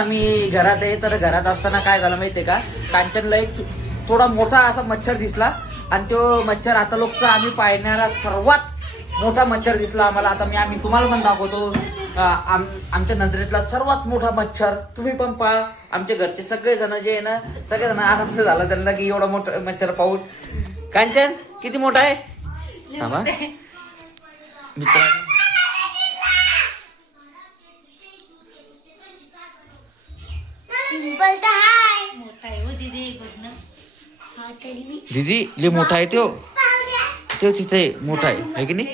आम्ही घरात आहे तर घरात असताना काय झालं माहितीये का, कांचनला एक थोडा मोठा असा मच्छर दिसला आणि तो मच्छर आता लोकचा आम्ही पाळणारा सर्वात मोठा मच्छर दिसला आम्हाला. आता आम्ही तुम्हाला पण दाखवतो. आमच्या नजरेतला सर्वात मोठा मच्छर तुम्ही पण पहा. आमच्या घरचे सगळे जण जे आहे ना, सगळे जण आनंद झाला त्यांना की एवढा मोठा मच्छर पाहून. कांचन किती मोठा आहे थांबा मित्रांनो. दीदी लय मोठा आहे तो तिथे मोठा आहे की नाही,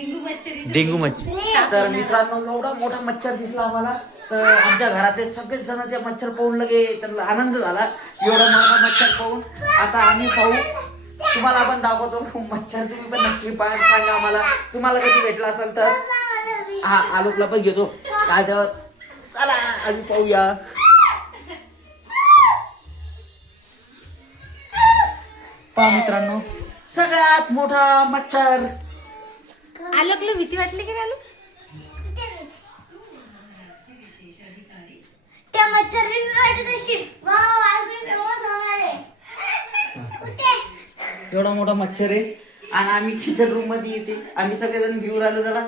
डेंगू मच्छर. तर मित्रांनो एवढा मोठा मच्छर दिसला आम्हाला. तर आमच्या घरातले सगळेच जण त्या मच्छर पाहून लगे त्यांना आनंद झाला एवढा मोठा मच्छर पाहून. आता आम्ही पाहू, तुम्हाला आपण दाखवतो मच्छर. तुम्ही पण नक्की सांगा आम्हाला तुम्हाला कधी भेटला असेल तर. हा आलोकला पण घेतो काय तर. चला आम्ही पाहूया. पहा मित्रांनो सगळ्यात मोठा मच्छर. आलोकला भीती वाटली की आलोक त्या मच्छरने मी वाटत अशी वाव आज मी फेमस होणार आहे. एवढा मोठा मच्छर आहे आणि आम्ही किचन रूम मध्ये येते. आम्ही सगळेजण घेऊन राहिलो त्याला.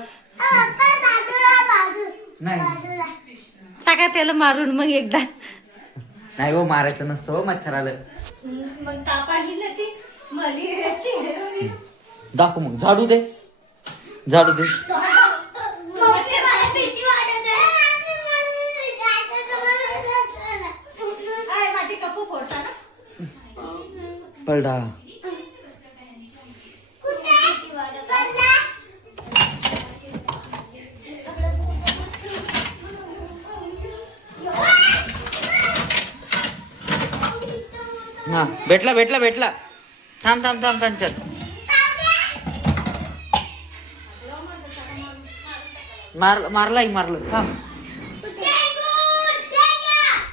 नाही टाका त्याला मारून मग एकदा. नाही हो मारायचं नसतं हो मच्छराला. मग ताप आली ना ती मलेरियाची. दाखव मग झाडू दे झाडू दे. माझे कपू फोडता ना पलडा. हा भेटला भेटला भेटला. थांब थांब थांब कांचन. मारलं थांब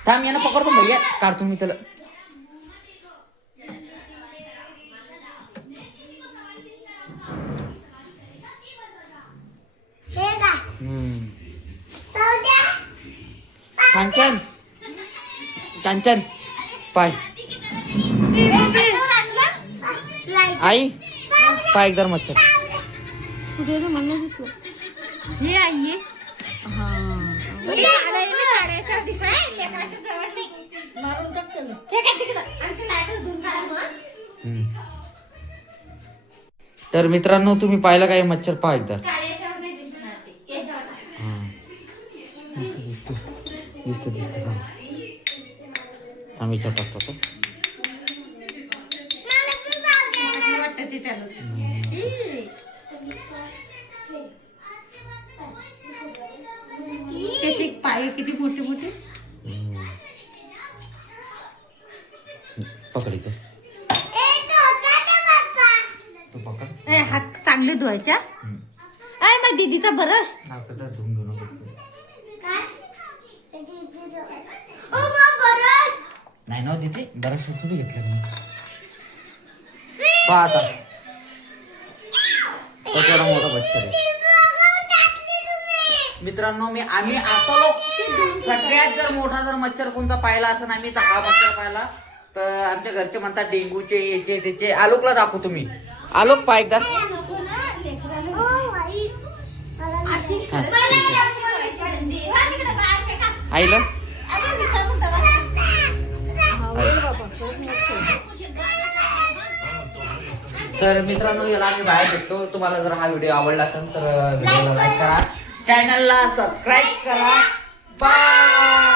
थांब यानं पकडतो भैया काढतो मी त्याला. कांचन कांचन पाय आई पाय एकदर मच्छर. कुठे रे मला दिसलं. हे आई तर मित्रांनो तुम्ही पाहिलं काय मच्छर पहा एकदा. दिसत आम्ही टाकतो. त्याचे पाय किती मोठे मोठे. पकड इथं तू पकड. हात चांगले धुवायच्या. अय मग दीदीचा बरस धुवून घेऊ नको. नाही ना तिथे बरं थोडी घेतलं मी. पहा आता एवढा मोठा मच्छर आहे मित्रांनो. आम्ही आता लोक सगळ्यात जर मोठा जर मच्छर कोणता पाहिला असं आम्ही तर हा मच्छर पाहिला. तर आमच्या घरचे म्हणतात डेंगूचे याचे त्याचे. आलोकला दाखवतो तुम्ही. आलोक पाय एकदा. आईला तर मित्रांनो याला आम्ही बाहेर भेटतो. तुम्हाला जर हा व्हिडिओ आवडला असेल तर व्हिडिओला लाईक करा, चॅनलला सबस्क्राईब करा. बाय.